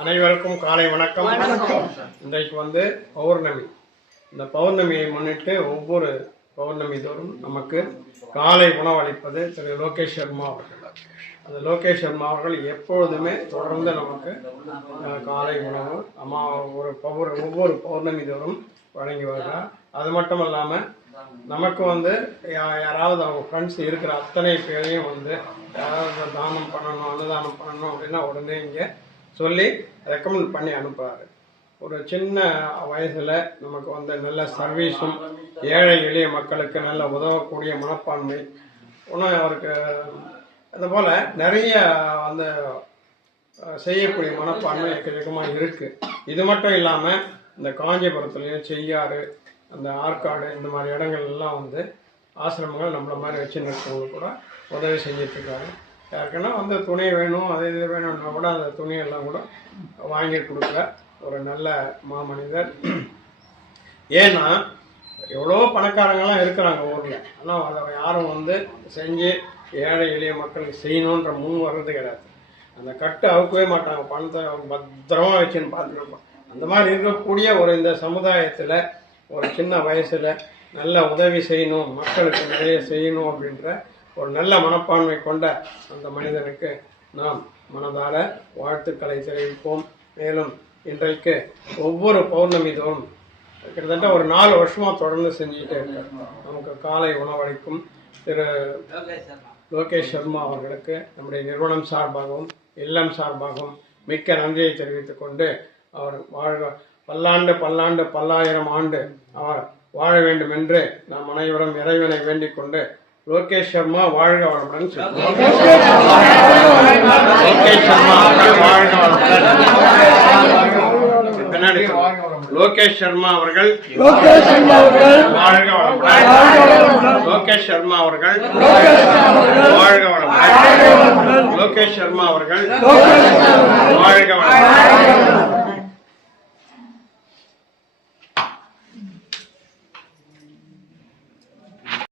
அனைவருக்கும் காலை வணக்கம். இன்றைக்கு வந்து பௌர்ணமி. இந்த பௌர்ணமியை முன்னிட்டு ஒவ்வொரு பௌர்ணமி தோறும் நமக்கு காலை உணவளிப்பது திரு லோகேஷ் சர்மா அவர்கள். அந்த லோகேஷ் சர்மா அவர்கள் எப்பொழுதுமே தொடர்ந்து நமக்கு காலை உணவு ஒவ்வொரு பௌர்ணமி தோறும் வழங்கி வருகிறார். அது மட்டும் இல்லாமல் நமக்கு வந்து யாராவது அவங்க ஃப்ரெண்ட்ஸ் இருக்கிற அத்தனை பேரையும் வந்து யாராவது தானம் பண்ணணும், அன்னதானம் பண்ணணும் அப்படின்னா உடனே இங்கே சொல்லி ரெக்கமெண்ட் பண்ணி அனுப்புகிறாரு. ஒரு சின்ன வயசில் நமக்கு வந்து நல்ல சர்வீஸும் ஏழை எளிய மக்களுக்கு நல்ல உதவக்கூடிய மனப்பான்மை இன்னும் அவருக்கு அதுபோல் நிறைய வந்து செய்யக்கூடிய மனப்பான்மை எக்கச்சக்கமாக இருக்குது. இது மட்டும் இல்லாமல் இந்த காஞ்சிபுரத்துலேயும் செய்யாறு, அந்த ஆற்காடு, இந்த மாதிரி இடங்கள்லாம் வந்து ஆசிரமங்கள் நம்மள மாதிரி வச்சுன்னு இருக்கவங்க கூட உதவி செஞ்சிட்ருக்காரு. யாருக்குன்னா வந்து துணி வேணும், அது இது வேணும்னா கூட அந்த துணியெல்லாம் கூட வாங்கி கொடுக்குற ஒரு நல்ல மாமனிதர். ஏன்னா எவ்வளோ பணக்காரங்கள்லாம் இருக்கிறாங்க ஊரில், ஆனால் அதை யாரும் வந்து செஞ்சு ஏழை எளிய மக்களுக்கு செய்யணுன்ற முன் வர்றது கிடையாது. அந்த கட்டு அவுக்கவே மாட்டாங்க, பணத்தை பத்திரமா வச்சுன்னு பார்த்துருப்போம். அந்த மாதிரி இருக்கக்கூடிய ஒரு இந்த சமுதாயத்தில் ஒரு சின்ன வயசில் நல்ல உதவி செய்யணும், மக்களுக்கு நிறைய செய்யணும் அப்படின்ற ஒரு நல்ல மனப்பான்மை கொண்ட அந்த மனிதனுக்கு நாம் மனதார வாழ்த்துக்களை தெரிவிப்போம். மேலும் இன்றைக்கு ஒவ்வொரு பௌர்ணமி தோறும் கிட்டத்தட்ட ஒரு 4 வருஷமாக தொடர்ந்து செஞ்சுக்கிட்டே இருக்கார். நமக்கு காலை உணவளிக்கும் திரு லோகேஷ் சர்மா அவர்களுக்கு நம்முடைய நிறுவனம் சார்பாகவும் இல்லம் சார்பாகவும் மிக்க நன்றியை தெரிவித்துக் கொண்டு, அவர் வாழ்க பல்லாண்டு பல்லாண்டு பல்லாயிரம் ஆண்டு அவர் வாழ வேண்டும் என்று நாம் அனைவரும் இறைவனை வேண்டிக் கொண்டு, லோகேஷ் சர்மா வாழ்க வளமுடன். லோகேஷ் சர்மா அவர்கள் வாழ்க வளமுடன். பின்னாடி லோகேஷ் சர்மா அவர்கள் வாழ்க வளமுடன். லோகேஷ் சர்மா அவர்கள் வாழ்க வளமுடன். லோகேஷ் சர்மா அவர்கள் வாழ்க வளமுடன்.